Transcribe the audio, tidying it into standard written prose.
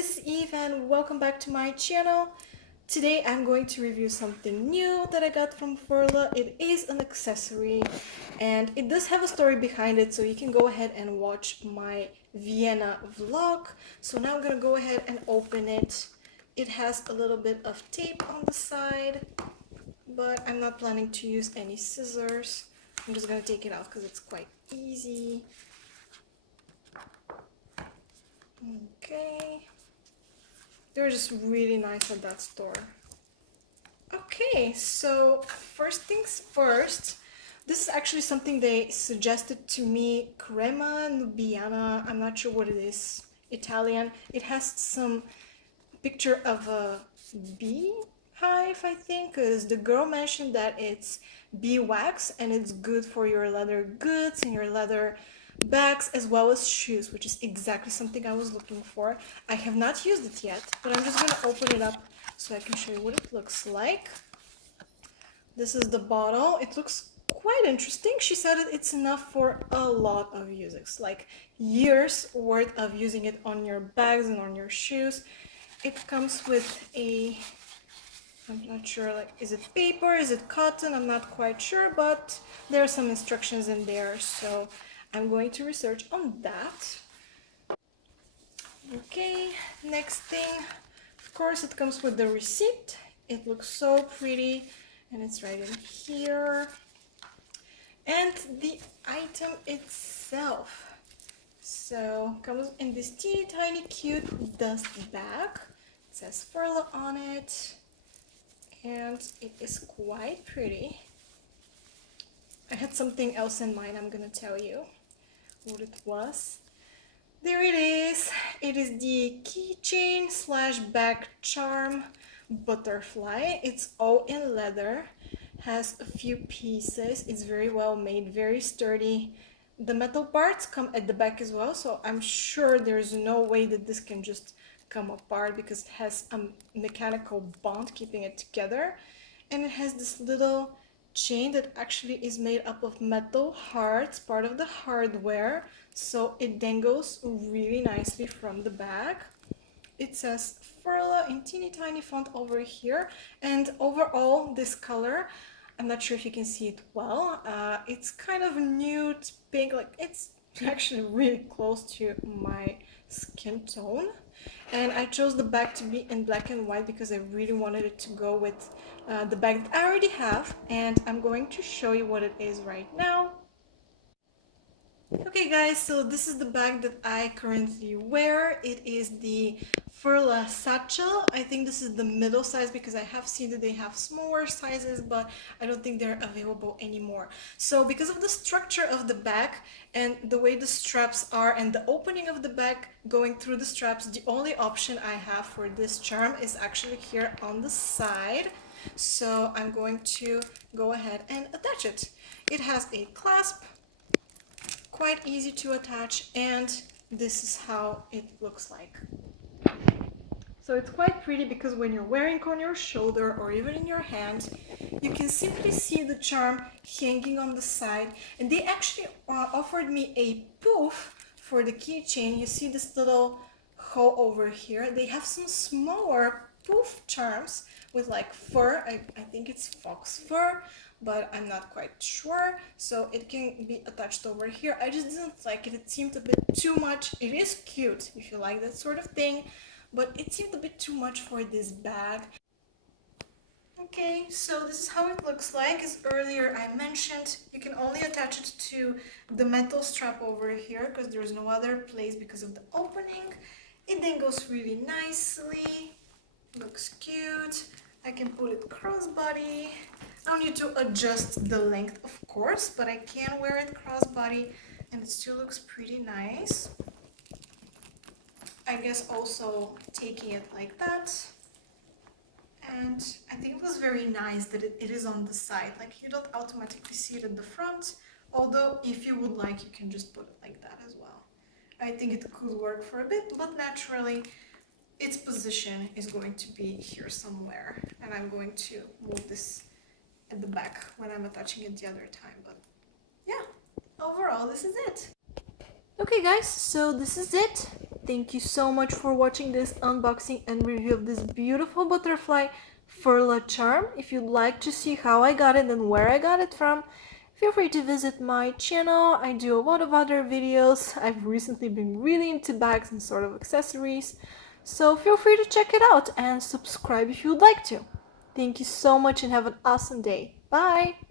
this is Eve and welcome back to my channel. Today I'm going to review something new that I got from Furla. It is an accessory and it does have a story behind it, so you can go ahead and watch my Vienna vlog. So now I'm gonna go ahead and open it. It has a little bit of tape on the side, but I'm not planning to use any scissors. I'm just gonna take it out because it's quite easy. Okay, they were just really nice at that store. Okay, so first things first, this is actually something they suggested to me, crema nubiana. I'm not sure what it is, Italian. It has some picture of a beehive, I think, because the girl mentioned that it's bee wax and it's good for your leather goods and your leather bags as well as shoes, which is exactly something I was looking for. I have not used it yet, but I'm just gonna open it up so I can show you what it looks like. This is the bottle. It looks quite interesting. She said that it's enough for a lot of uses, like years worth of using it on your bags and on your shoes. It comes with a, I'm not sure, like, is it paper, is it cotton, I'm not quite sure, but there are some instructions in there, so I'm going to research on that. Okay, next thing, of course, it comes with the receipt. It looks so pretty and it's right in here. And the item itself. So comes in this teeny tiny cute dust bag. It says Furla on it and it is quite pretty. I had something else in mind. I'm gonna tell you what it was. There it is. It is the keychain slash bag charm butterfly. It's all in leather, has a few pieces. It's very well made, very sturdy. The metal parts come at the back as well, so I'm sure there's no way that this can just come apart because it has a mechanical bond keeping it together. And it has this little chain that actually is made up of metal hearts, part of the hardware, so it dangles really nicely from the bag. It says Furla in teeny tiny font over here, and overall this color, I'm not sure if you can see it well, it's kind of nude pink, like it's actually really close to my skin tone. And I chose the bag to be in black and white because I really wanted it to go with the bag that I already have, and I'm going to show you what it is right now. Okay guys, so this is the bag that I currently wear. It is the Furla satchel. I think this is the middle size because I have seen that they have smaller sizes, but I don't think they're available anymore. So because of the structure of the bag and the way the straps are and the opening of the bag going through the straps, the only option I have for this charm is actually here on the side. So I'm going to go ahead and attach it. It has a clasp, quite easy to attach, and this is how it looks like. So it's quite pretty because when you're wearing it on your shoulder or even in your hand, you can simply see the charm hanging on the side. And they actually offered me a poof for the keychain. You see this little hole over here. They have some smaller poof charms with like fur. I think it's fox fur, but I'm not quite sure, so it can be attached over here. I just didn't like it. It seemed a bit too much. It is cute if you like that sort of thing, but it seemed a bit too much for this bag. Okay, so this is how it looks like. As earlier I mentioned, you can only attach it to the metal strap over here because there's no other place because of the opening. It then goes really nicely, looks cute. I can put it crossbody. I don't need to adjust the length, of course, but I can wear it crossbody and it still looks pretty nice. I guess also taking it like that. And I think it was very nice that it is on the side. Like, you don't automatically see it at the front, although if you would like, you can just put it like that as well. I think it could work for a bit, but naturally its position is going to be here somewhere, and I'm going to move this at the back when I'm attaching it the other time. But yeah, overall this is it. Okay guys, so this is it. Thank you so much for watching this unboxing and review of this beautiful butterfly Furla charm. If you'd like to see how I got it and where I got it from, feel free to visit my channel. I do a lot of other videos. I've recently been really into bags and sort of accessories, so feel free to check it out and subscribe if you'd like to. Thank you so much and have an awesome day. Bye!